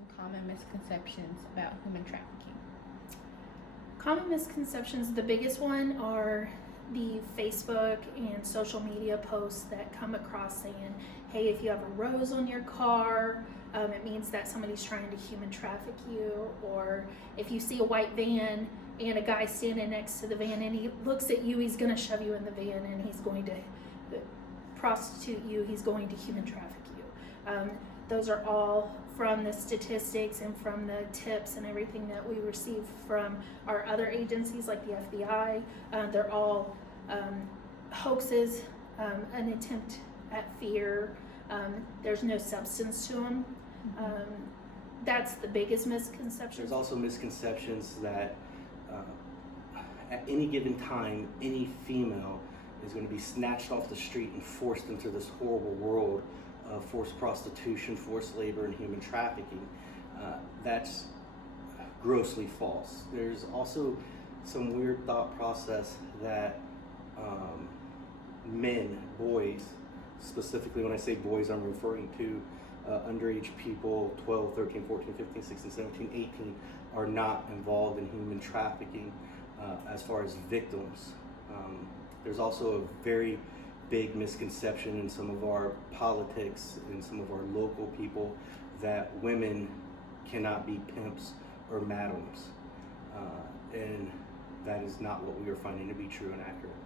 some common misconceptions about human trafficking? Common misconceptions, the biggest one are the Facebook and social media posts that come across saying, hey, if you have a rose on your car, it means that somebody's trying to human traffic you. Or if you see a white van and a guy standing next to the van and he looks at you, he's going to shove you in the van and he's going to prostitute you, he's going to human traffic you. Those are all from the statistics and from the tips and everything that we receive from our other agencies like the FBI. They're all hoaxes, an attempt at fear. There's no substance to them. That's the biggest misconception. There's also misconceptions that at any given time, any female is going to be snatched off the street and forced into this horrible world of forced prostitution, forced labor, and human trafficking. That's grossly false. There's also some weird thought process that men, boys, specifically when I say boys, I'm referring to underage people, 12, 13, 14, 15, 16, 17, 18, are not involved in human trafficking as far as victims. There's also a very big misconception in some of our politics and some of our local people that women cannot be pimps or madams. And that is not what we are finding to be true and accurate.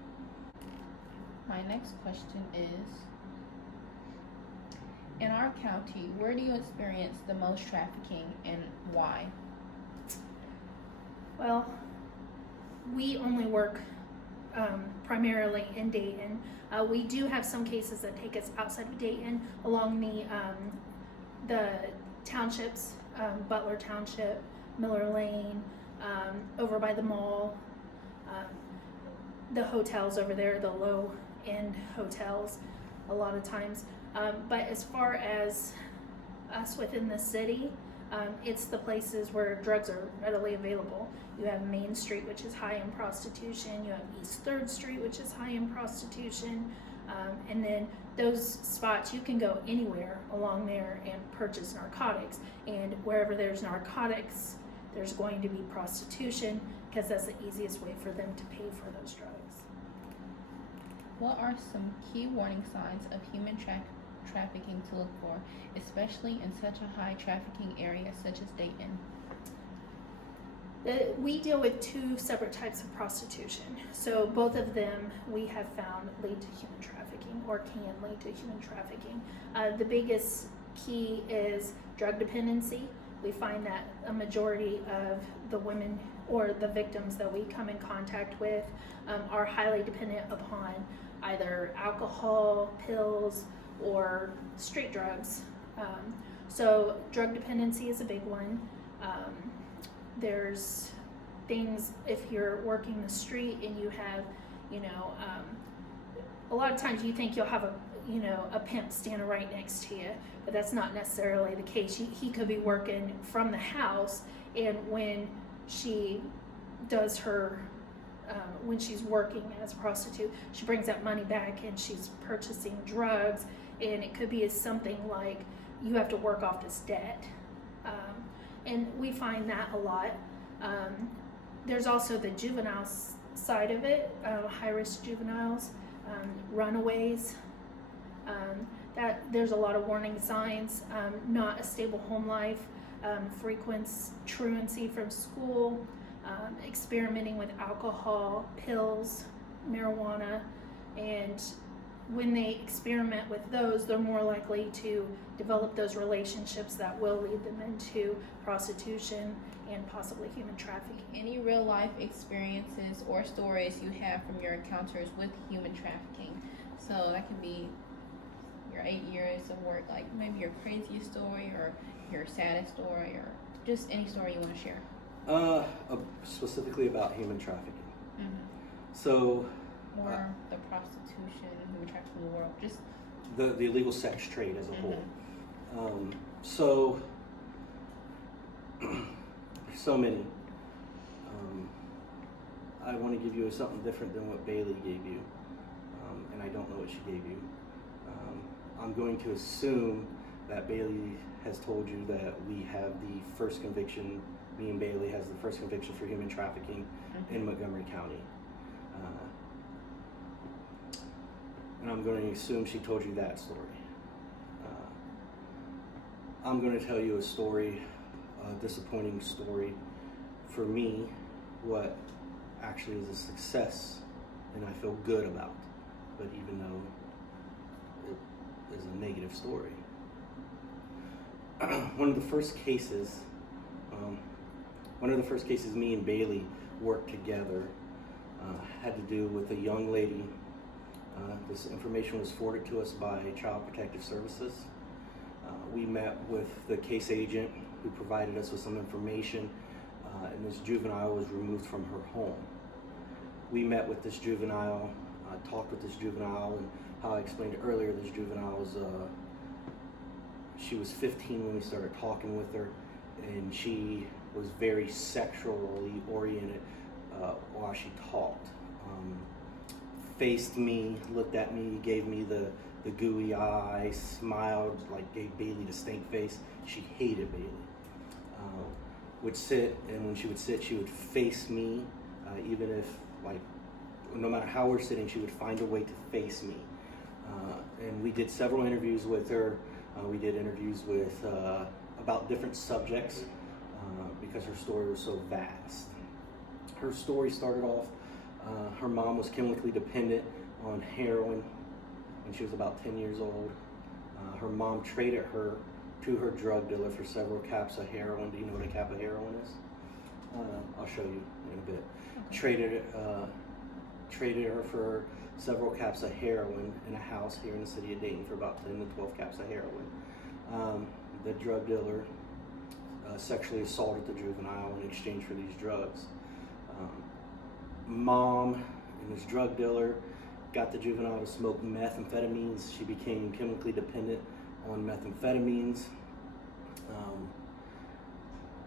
My next question is, in our county, where do you experience the most trafficking and why? Well, we only work primarily in Dayton. We do have some cases that take us outside of Dayton along the townships, Butler Township, Miller Lane, over by the mall, the hotels over there, the low-end hotels a lot of times. But as far as us within the city, it's the places where drugs are readily available. You have Main Street, which is high in prostitution. You have East 3rd Street, which is high in prostitution. And then those spots, you can go anywhere along there and purchase narcotics. And wherever there's narcotics, there's going to be prostitution, because that's the easiest way for them to pay for those drugs. What are some key warning signs of human trafficking to look for, especially in such a high trafficking area such as Dayton? We deal with two separate types of prostitution. So both of them we have found lead to human trafficking or can lead to human trafficking. The biggest key is drug dependency. We find that a majority of the women or the victims that we come in contact with are highly dependent upon either alcohol, pills, or street drugs. So drug dependency is a big one. There's things, if you're working the street and you have, a lot of times you think you'll have a pimp standing right next to you, but that's not necessarily the case. He could be working from the house, and when she does her, when she's working as a prostitute, she brings that money back and she's purchasing drugs, and it could be something like, you have to work off this debt. And we find that a lot. There's also the juvenile side of it, high-risk juveniles, runaways. That there's a lot of warning signs, not a stable home life, frequent truancy from school, experimenting with alcohol, pills, marijuana, and when they experiment with those, they're more likely to develop those relationships that will lead them into prostitution and possibly human trafficking. Any real life experiences or stories you have from your encounters with human trafficking? So that can be your 8 years of work, like maybe your craziest story or your saddest story, or just any story you want to share. Specifically about human trafficking. Mm-hmm. So, or the prostitution and human trafficking in the world, just the illegal sex trade as a whole. So many. I want to give you something different than what Bailey gave you, and I don't know what she gave you. I'm going to assume that Bailey has told you that we have the first conviction, me and Bailey has the first conviction for human trafficking in Montgomery County. And I'm going to assume she told you that story. I'm going to tell you a story, a disappointing story for me, what actually is a success and I feel good about, but even though it is a negative story. One of the first cases me and Bailey worked together had to do with a young lady. This information was forwarded to us by Child Protective Services. We met with the case agent who provided us with some information, and this juvenile was removed from her home. We met with this juvenile, talked with this juvenile, and how I explained earlier, this juvenile was, she was 15 when we started talking with her, and she was very sexually oriented while she talked. Faced me, looked at me, gave me the gooey eye, smiled, like gave Bailey the stink face. She hated Bailey. Would sit, and when she would sit, she would face me, even if, like, no matter how we're sitting, she would find a way to face me. And we did several interviews with her. We did interviews with about different subjects because her story was so vast. Her story started off, her mom was chemically dependent on heroin when she was about 10 years old. Her mom traded her to her drug dealer for several caps of heroin. Do you know what a cap of heroin is? I'll show you in a bit. Okay. Traded her for several caps of heroin in a house here in the city of Dayton for about 10 to 12 caps of heroin. The drug dealer sexually assaulted the juvenile in exchange for these drugs. Mom and this drug dealer got the juvenile to smoke methamphetamines. She became chemically dependent on methamphetamines.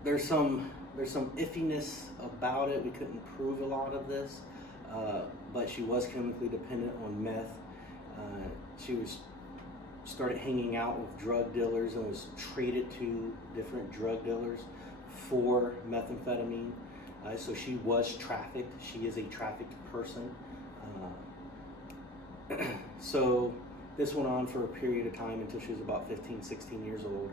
There's some iffiness about it. We couldn't prove a lot of this, but she was chemically dependent on meth. She started hanging out with drug dealers and was traded to different drug dealers for methamphetamine. So she was trafficked. She is a trafficked person. So this went on for a period of time until she was about 15, 16 years old,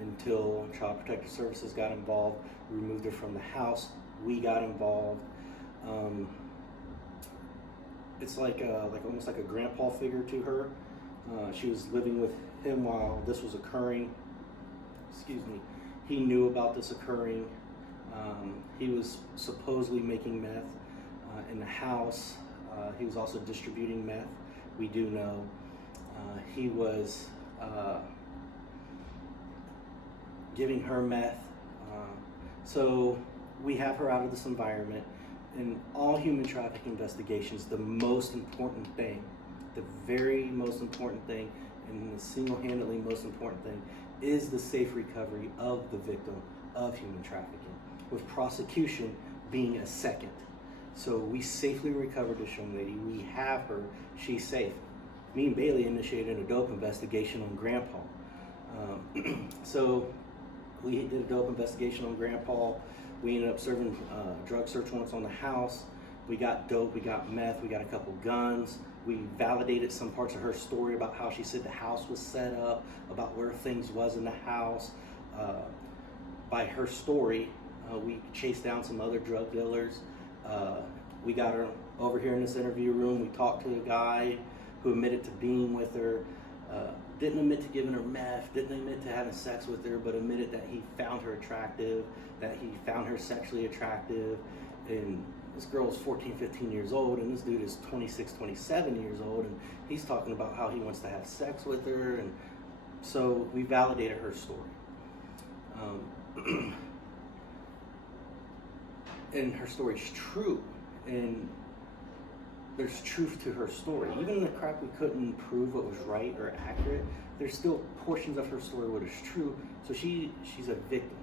until Child Protective Services got involved, removed her from the house. We got involved. It's like almost like a grandpa figure to her. She was living with him while this was occurring. Excuse me. He knew about this occurring. He was supposedly making meth in the house. He was also distributing meth, we do know. He was giving her meth. So we have her out of this environment. In all human trafficking investigations, the most important thing, the very most important thing, and the single-handedly most important thing, is the safe recovery of the victim of human trafficking, with prosecution being a second. So we safely recovered this young lady. We have her. She's safe. Me and Bailey initiated a dope investigation on Grandpa. So we did a dope investigation on Grandpa. We ended up serving drug search warrants on the house. We got dope, we got meth, we got a couple guns. We validated some parts of her story about how she said the house was set up, about where things was in the house. By her story, we chased down some other drug dealers. We got her over here in this interview room. We talked to a guy who admitted to being with her, didn't admit to giving her meth, didn't admit to having sex with her, but admitted that he found her attractive, that he found her sexually attractive. And this girl is 14, 15 years old, and this dude is 26, 27 years old, and he's talking about how he wants to have sex with her. And so we validated her story. And her story is true, and there's truth to her story. Even in the crap we couldn't prove what was right or accurate, there's still portions of her story what is true. So she's a victim.